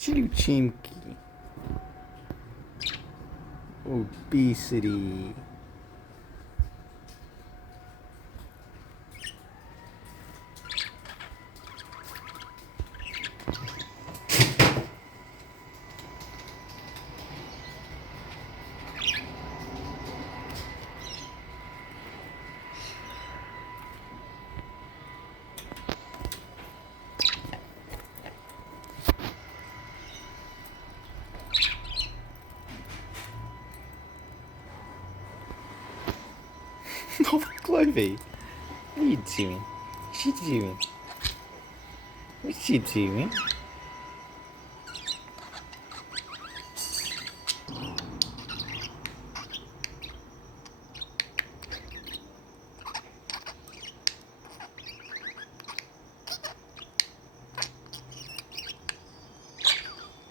Ciucimki. Obesity. Oh, Chloe. What are you doing? What's she doing? What's she doing?